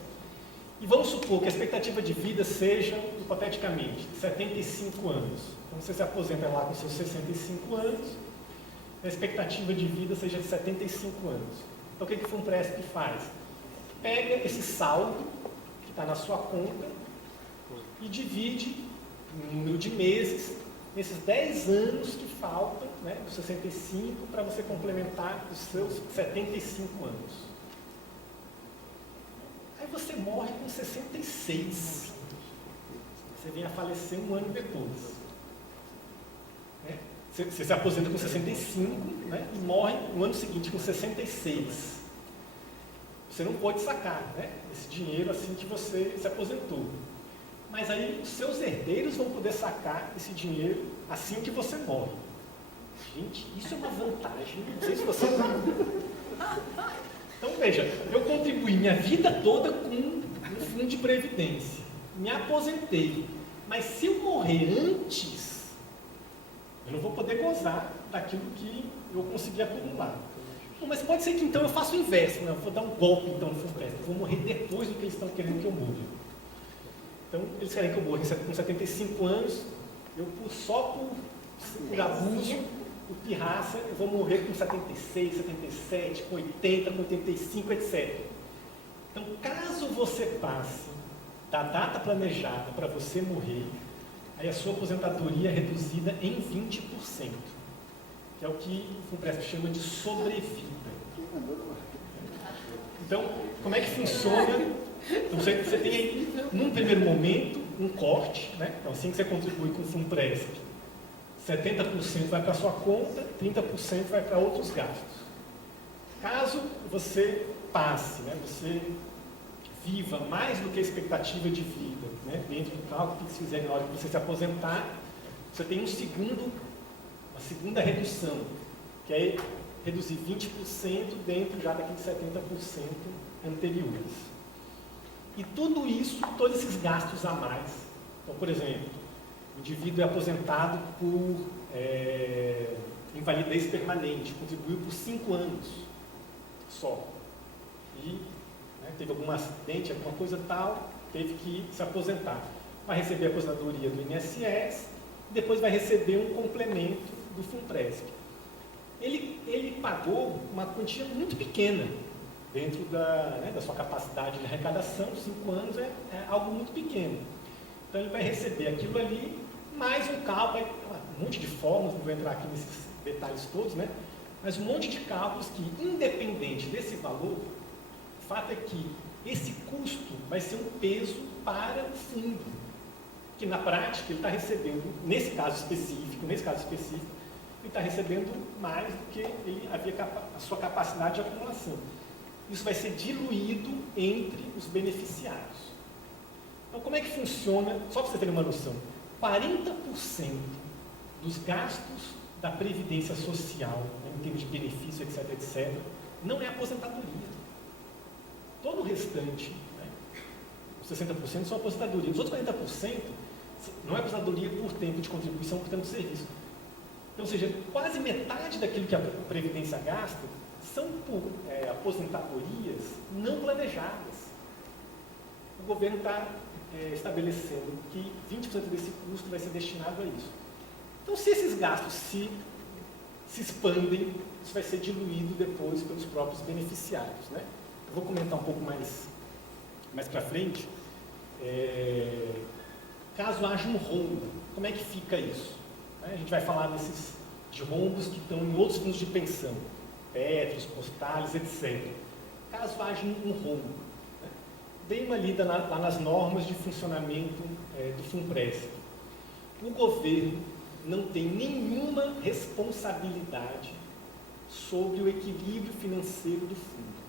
E vamos supor que a expectativa de vida seja, hipoteticamente, 75 anos. Então você se aposenta lá com seus 65 anos, a expectativa de vida seja de 75 anos. Então o que o FUNPRESP faz? Pega esse saldo que está na sua conta e divide o número de meses nesses 10 anos que faltam, né, dos 65, para você complementar os seus 75 anos. Aí você morre com 66. Você vem a falecer um ano depois. Né? Você se aposenta com 65, né, e morre no ano seguinte com 66. Você não pode sacar, né, esse dinheiro assim que você se aposentou. Mas aí os seus herdeiros vão poder sacar esse dinheiro assim que você morre. Gente, isso é uma vantagem. Não sei se você... Então veja, eu contribuí minha vida toda com um fundo de previdência. Me aposentei. Mas se eu morrer antes, eu não vou poder gozar daquilo que eu consegui acumular. Mas pode ser que então eu faça o inverso, né? Eu vou dar um golpe então no FUNPRESP, eu vou morrer depois do que eles estão querendo que eu morra. Então, eles querem que eu morra com 75 anos, só por abuso, por pirraça, eu vou morrer com 76, 77, com 80, com 85, etc. Então, caso você passe da data planejada para você morrer, aí a sua aposentadoria é reduzida em 20%. Que é o que o FUNPRESP chama de sobrevida. Então, como é que funciona? Então, você tem aí, num primeiro momento, um corte, né? Então, assim que você contribui com o FUNPRESP, 70% vai para a sua conta, 30% vai para outros gastos. Caso você passe, né, você viva mais do que a expectativa de vida, né, dentro do cálculo que eles fizerem na hora que você se aposentar, você tem uma segunda redução, que é reduzir 20% dentro já daqueles 70% anteriores. E tudo isso, todos esses gastos a mais. Então, por exemplo, o indivíduo é aposentado por invalidez permanente, contribuiu por 5 anos só. E, né, teve algum acidente, alguma coisa tal, teve que se aposentar. Vai receber a aposentadoria do INSS, depois vai receber um complemento do FUNPRESP. Ele pagou uma quantia muito pequena dentro da sua capacidade de arrecadação. 5 anos é algo muito pequeno. Então ele vai receber aquilo ali, mais um cálculo, um monte de fórmulas, não vou entrar aqui nesses detalhes todos, né? Mas um monte de cálculos que, independente desse valor, o fato é que esse custo vai ser um peso para o fundo. Que na prática ele está recebendo, nesse caso específico, ele está recebendo mais do que ele havia a sua capacidade de acumulação. Isso vai ser diluído entre os beneficiários. Então, como é que funciona? Só para você ter uma noção, 40% dos gastos da Previdência Social, né, em termos de benefício, etc., não é aposentadoria. Todo o restante, né, os 60% são aposentadoria. Os outros 40% não é aposentadoria por tempo de contribuição, por tempo de serviço. Então, ou seja, quase metade daquilo que a Previdência gasta são por aposentadorias não planejadas. O governo está estabelecendo que 20% desse custo vai ser destinado a isso. Então, se esses gastos se expandem, isso vai ser diluído depois pelos próprios beneficiários, né? Eu vou comentar um pouco mais para frente. Caso haja um rombo, como é que fica isso? A gente vai falar de rombos que estão em outros fundos de pensão, Petros, Postales, etc. Caso haja um rombo, né? Dei uma lida lá nas normas de funcionamento do FUNPRESP. O governo não tem nenhuma responsabilidade sobre o equilíbrio financeiro do fundo.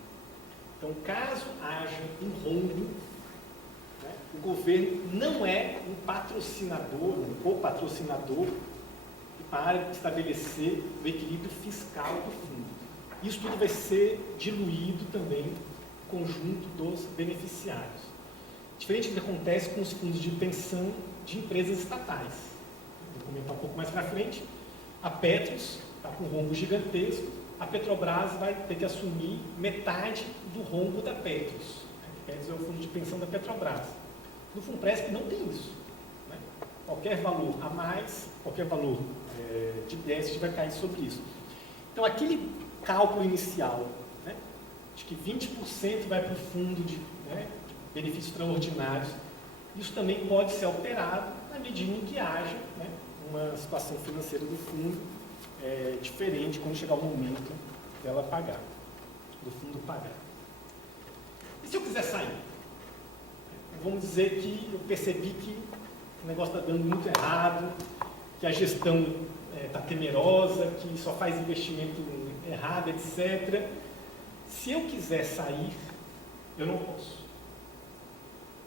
Então, caso haja um rombo, né, o governo não é um patrocinador, um copatrocinador para estabelecer o equilíbrio fiscal do fundo. Isso tudo vai ser diluído também no conjunto dos beneficiários. Diferente do que acontece com os fundos de pensão de empresas estatais. Vou comentar um pouco mais para frente. A Petros está com um rombo gigantesco, a Petrobras vai ter que assumir metade do rombo da Petros. A Petros é o fundo de pensão da Petrobras. No FUNPRESP não tem isso, né? Qualquer valor a mais, qualquer valor de déficit vai cair sobre isso. Então, aquele cálculo inicial, né, de que 20% vai para o fundo de benefícios extraordinários, isso também pode ser alterado na medida em que haja, né, uma situação financeira do fundo diferente quando chegar o momento dela pagar, do fundo pagar. E se eu quiser sair? Vamos dizer que eu percebi que o negócio está dando muito errado, que a gestão está temerosa, que só faz investimento errado, etc. Se eu quiser sair, eu não posso.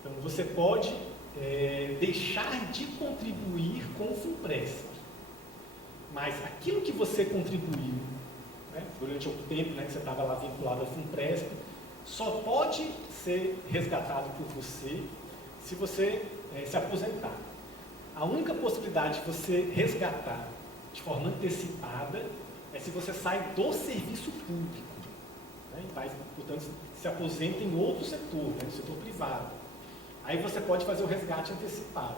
Então, você pode deixar de contribuir com o FUNPRESP. Mas aquilo que você contribuiu, né, durante o tempo, né, que você estava lá vinculado ao FUNPRESP, só pode ser resgatado por você se você se aposentar. A única possibilidade de você resgatar de forma antecipada é se você sai do serviço público, né, e portanto, se aposenta em outro setor, né, no setor privado. Aí você pode fazer o resgate antecipado.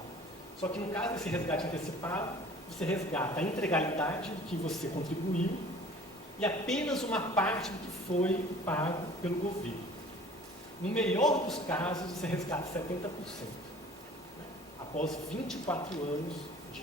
Só que no caso desse resgate antecipado, você resgata a integralidade do que você contribuiu e apenas uma parte do que foi pago pelo governo. No melhor dos casos, você resgata 70%, né, após 24 anos de